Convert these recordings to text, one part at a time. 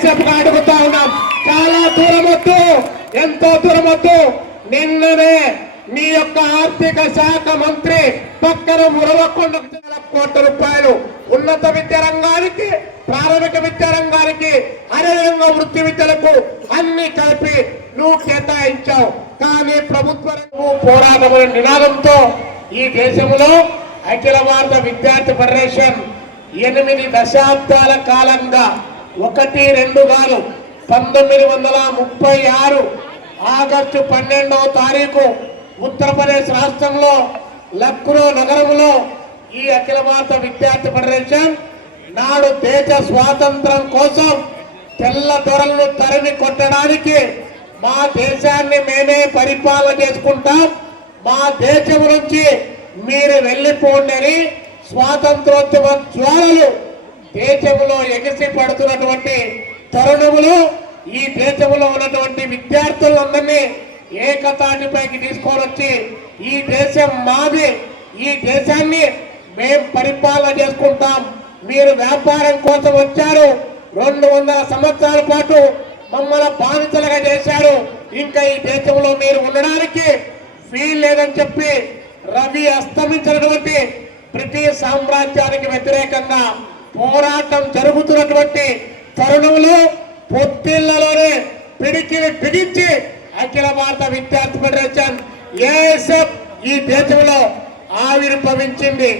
ASF అడుగుతా ఉన్నాం. చాలా దూరం వద్దు, ఎంతో దూరం వద్దు. నిన్ననే మీ యొక్క ఆర్థిక శాఖ మంత్రి పక్కన ఉరవకొండ కోట్ల రూపాయలు ఉన్నత విద్యారంగానికి, ప్రాథమిక విద్యారంగానికి, అదేవిధంగా వృత్తి విద్యలకు అన్ని కలిపి నువ్వు కేటాయించావు. కానీ ప్రభుత్వ పోరాటముల నినాదంతో ఈ దేశంలో అఖిల భారత విద్యార్థి ఫెడరేషన్ 8 దశాబ్దాల కాలంగా 1, 2 కాదు 1936 ఆగస్టు 12వ తారీఖు ఉత్తరప్రదేశ్ రాష్ట్రంలో లక్నో నగరంలో ఈ అఖిల భారత విద్యార్థి ఫెడరేషన్ నాడు దేశ స్వాతంత్రం కోసం తెల్ల దొరలను తరిమి కొట్టడానికి మా దేశాన్ని మేమే పరిపాలన చేసుకుంటాం, మా దేశం నుంచి మీరు వెళ్ళిపోండి అని స్వాతంత్రోద్యమ జ్వాలలు దేశంలో ఎగిసి పడుతున్నటువంటి తరుణములు ఈ దేశంలో ఉన్నటువంటి విద్యార్థులందరినీ ఏకతాటిపైకి తీసుకొని వచ్చి ఈ దేశం మాది, ఈ దేశాన్ని మేం పరిపాలన చేసుకుంటాం, మీరు వ్యాపారం కోసం వచ్చారు, 200 సంవత్సరాల పాటు మమ్మల్ని బాధితులుగా చేశారు, ఇంకా ఈ దేశంలో మీరు ఉండడానికి వీలు లేదని చెప్పి రవి అస్తమించినటువంటి బ్రిటిష్ సామ్రాజ్యానికి వ్యతిరేకంగా పోరాటం జరుగుతున్నటువంటి తరుణంలో పొత్తిళ్లలోనే పిడికిని బిగించి అఖిల భారత విద్యార్థి ఫెడరేషన్ ఏఎస్ఎఫ్ ఈ దేశంలో ఆవిర్భవించింది.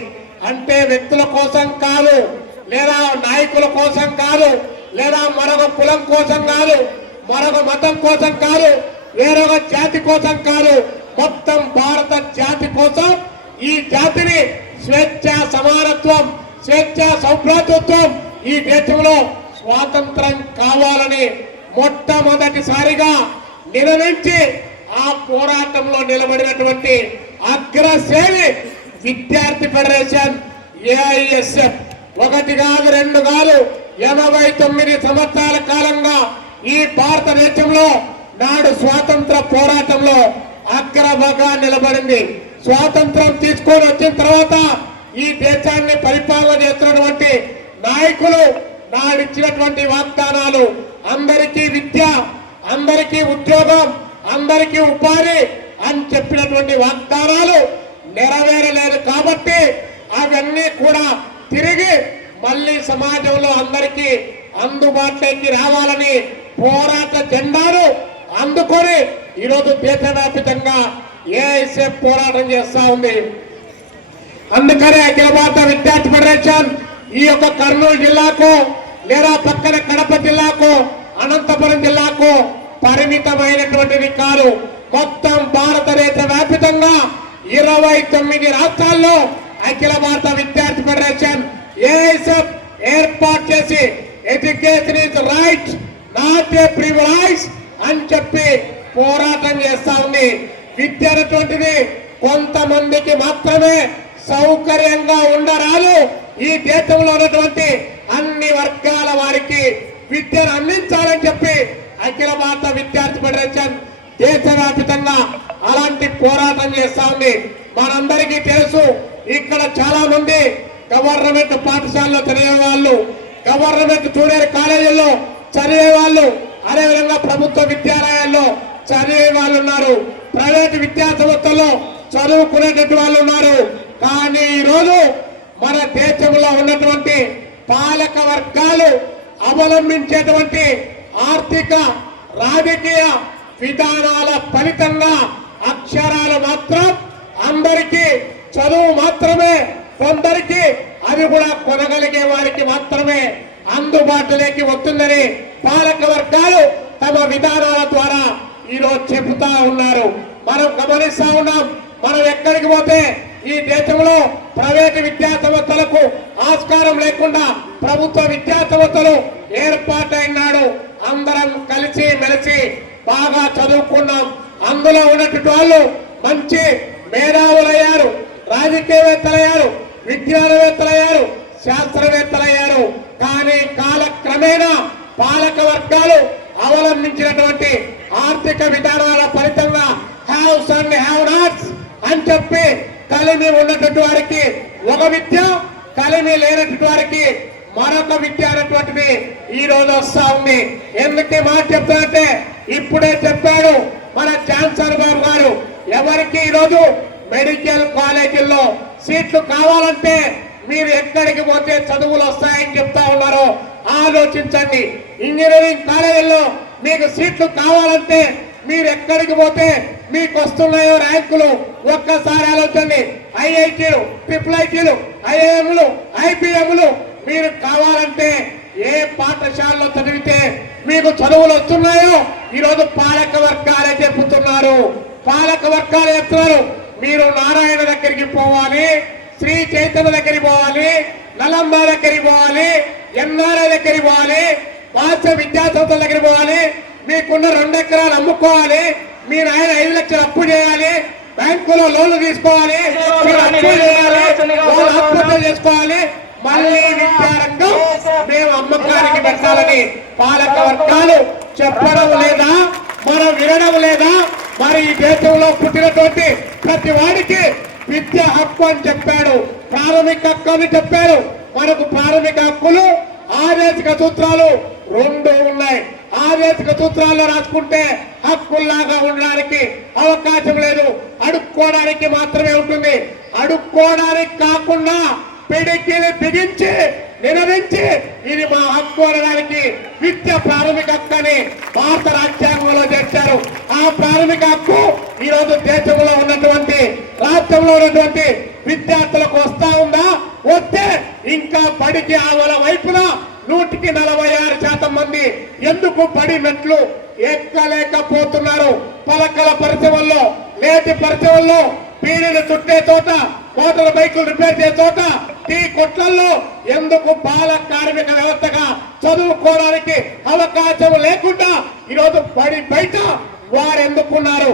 అంటే వ్యక్తుల కోసం కాదు, లేదా నాయకుల కోసం కాదు, లేదా మరొక కులం కోసం కాదు, మరొక మతం కోసం కాదు, వేరొక జాతి కోసం కాదు, మొత్తం భారత జాతి కోసం, ఈ జాతిని స్వేచ్ఛ, సమానత్వం, స్వేచ్ఛ, సౌభ్రాతృత్వం, ఈ దేశంలో స్వాతంత్రం కావాలని మొట్టమొదటిసారిగా నిర్ణయించి ఆ పోరాటంలో నిలబడినటువంటి అగ్రశ్రేణి విద్యార్థి ఫెడరేషన్ ఏఐఎస్ఎఫ్. 1 కాదు 2 కాదు 89 సంవత్సరాల కాలంగా ఈ భారతదేశంలో నాడు స్వాతంత్ర పోరాటంలో అగ్రభాగా నిలబడింది. స్వాతంత్రం తీసుకొని వచ్చిన తర్వాత ఈ దేశాన్ని పరిపాలన చేస్తున్నటువంటి నాయకులు నాడిచ్చినటువంటి వాగ్దానాలు, అందరికీ విద్య, అందరికీ ఉద్యోగం, అందరికీ ఉపాధి అని చెప్పినటువంటి వాగ్దానాలు నెరవేరలేదు. కాబట్టి అవన్నీ కూడా తిరిగి మళ్ళీ సమాజంలో అందరికీ అందుబాటులోకి రావాలని పోరాట జెండాను అందుకొని ఈరోజు దేశవ్యాప్తంగా ఏఐఎస్ఎఫ్ పోరాటం చేస్తా ఉంది. అందుకనే అఖిల భారత విద్యార్థి ఫెడరేషన్ ఈ యొక్క కర్నూలు జిల్లాకు, లేదా పక్కన కడప జిల్లాకు, అనంతపురం జిల్లాకు పరిమితమైనటువంటిది కాదు. మొత్తం భారతదేశ వ్యాప్తంగా 29 రాష్ట్రాల్లో అఖిల భారత విద్యార్థి ఫెడరేషన్ ఏఐఎస్ఎఫ్ ఏర్పాటు చేసి education is right not a privilege అని చెప్పి పోరాటం చేస్తా ఉంది. విద్య అనేటువంటిది కొంతమందికి మాత్రమే సౌకర్యంగా ఉండరాదు, ఈ దేశంలో ఉన్నటువంటి అన్ని వర్గాల వారికి విద్యను అందించాలని చెప్పి అఖిల భారత విద్యార్థి ఫెడరేషన్ దేశవ్యాప్తంగా అలాంటి పోరాటం చేస్తా ఉంది. మనందరికీ తెలుసు, ఇక్కడ చాలా మంది గవర్నమెంట్ పాఠశాలలో చదివే వాళ్ళు, గవర్నమెంట్ జూనియర్ కాలేజీల్లో చదివే వాళ్ళు, అదేవిధంగా ప్రభుత్వ విద్యాలయాల్లో చదివే వాళ్ళు ఉన్నారు, ప్రైవేట్ విద్యా సంస్థల్లో చదువుకునేటటువంటి వాళ్ళు ఉన్నారు. కానీ ఈరోజు మన దేశంలో ఉన్నటువంటి పాలక వర్గాలు అవలంబించేటువంటి ఆర్థిక, రాజకీయ విధానాల ఫలితంగా అక్షరాలు మాత్రం అందరికీ, చదువు మాత్రమే కొందరికి, అది కూడా కొనగలిగే వారికి మాత్రమే అందుబాటులోకి వస్తుందని పాలక వర్గాలు తమ విధానాల ద్వారా ఈరోజు చెబుతా ఉన్నారు. మనం గమనిస్తా ఉన్నాం. మనం ఎక్కడికి పోతే ఈ దేశంలో ప్రైవేటు విద్యా సంస్థలకు ఆస్కారం లేకుండా ప్రభుత్వ విద్యా సంస్థలు ఏర్పాటైనాడు. అందరం కలిసి మెలిసి బాగా చదువుకున్నాం. అందులో ఉన్నటువంటి వాళ్ళు మంచి మేధావులయ్యారు, రాజకీయవేత్తలయ్యారు, విజ్ఞానవేత్తలయ్యారు, శాస్త్రవేత్తలయ్యారు. కానీ కాలక్రమేణా పాలక వర్గాలు అవలంబించినటువంటి ఆర్థిక విధానాల ఫలితంగా హ్యావ్స్ అండ్ హ్యావ్ నాట్స్ అని చెప్పి కలిమి ఉన్నటువంటి వారికి ఒక విద్య, కలిమి లేనటువంటి వారికి మరొక విద్య అనేటువంటిది ఈ రోజు వస్తా ఉంది. ఎందుకు ఈ మాట చెప్తానంటే ఇప్పుడే చెప్పాడు మన ఛాన్సలర్ బాబు గారు, ఎవరికి ఈరోజు మెడికల్ కాలేజీల్లో సీట్లు కావాలంటే మీరు ఎక్కడికి పోతే చదువులు వస్తాయని చెప్తా ఉన్నారు. ఆలోచించండి. ఇంజనీరింగ్ కాలేజీల్లో మీకు సీట్లు కావాలంటే మీరు ఎక్కడికి పోతే మీకు వస్తున్నాయో ర్యాంకులు ఒక్కసారి ఆలోచండి. ఐఐటీలు, ట్రిపుల్ ఐటీలు, ఐఐఎంలు, ఐపీఎంలు మీరు కావాలంటే ఏ పాఠశాలలో చదివితే మీకు చదువులు వస్తున్నాయో ఈరోజు పాలక వర్గాలే చెప్పుతున్నారు. పాలక వర్గాలు చెప్తున్నారు మీరు నారాయణ దగ్గరికి పోవాలి, శ్రీ చైతన్య దగ్గరికి పోవాలి, నలంబ దగ్గరికి పోవాలి, ఎన్ఆర్ఐ దగ్గరికి పోవాలి, భాష విద్యాసంస్థల దగ్గరికి పోవాలి, మీకున్న 2 ఎకరాలు అమ్ముకోవాలి, మీరు ఆయన 5 లక్షలు అప్పు చేయాలి, బ్యాంకులో లోన్లు తీసుకోవాలి, మీరు అప్పు చేయాలి, ఆత్మహత్య చేసుకోవాలి, మళ్ళీ విద్యారంగం మేము అమ్మకానికి పెట్టాలని పాలక వర్గాలు చెప్పడం లేదా, మనం వినడం లేదా? మరి ఈ దేశంలో పుట్టినటువంటి ప్రతి వాడికి విద్య హక్కు అని చెప్పాడు, ప్రాథమిక హక్కు అని చెప్పాడు. మనకు ప్రాథమిక హక్కులు ఆదేశిక సూత్రాలు 2 ఉన్నాయి. ఆదేశిక సూత్రాల్లో రాసుకుంటే హక్కుల్లాగా ఉండడానికి అవకాశం లేదు, అడుక్కోవడానికి మాత్రమే ఉంటుంది. అడుక్కోవడానికి కాకుండా పిడికిని బిగించి నినదించి ఇది మా హక్కు అనడానికి విద్య ప్రాథమిక హక్కు అని భారత రాజ్యాంగంలో చేర్చారు. ఆ ప్రాథమిక హక్కు ఈ రోజు దేశంలో ఉన్నటువంటి రాష్ట్రంలో ఉన్నటువంటి విద్యార్థులకు వస్తా ఉందా? వస్తే ఇంకా బడికి ఆవల వైపున 146% మంది ఎందుకు బడి మెట్లు ఎక్కలేకపోతున్నారు? పలకల పరిశ్రమల్లో, నేటి పరిశ్రమల్లో, పీడీలు చుట్టే చోట, మోటార్ బైకులు రిపేర్ చేసే చోట, టీ కొట్లల్లో ఎందుకు బాల కార్మిక వ్యవస్థగా చదువుకోవడానికి అవకాశం లేకుండా ఈరోజు బడి బయట వారు ఎందుకున్నారు?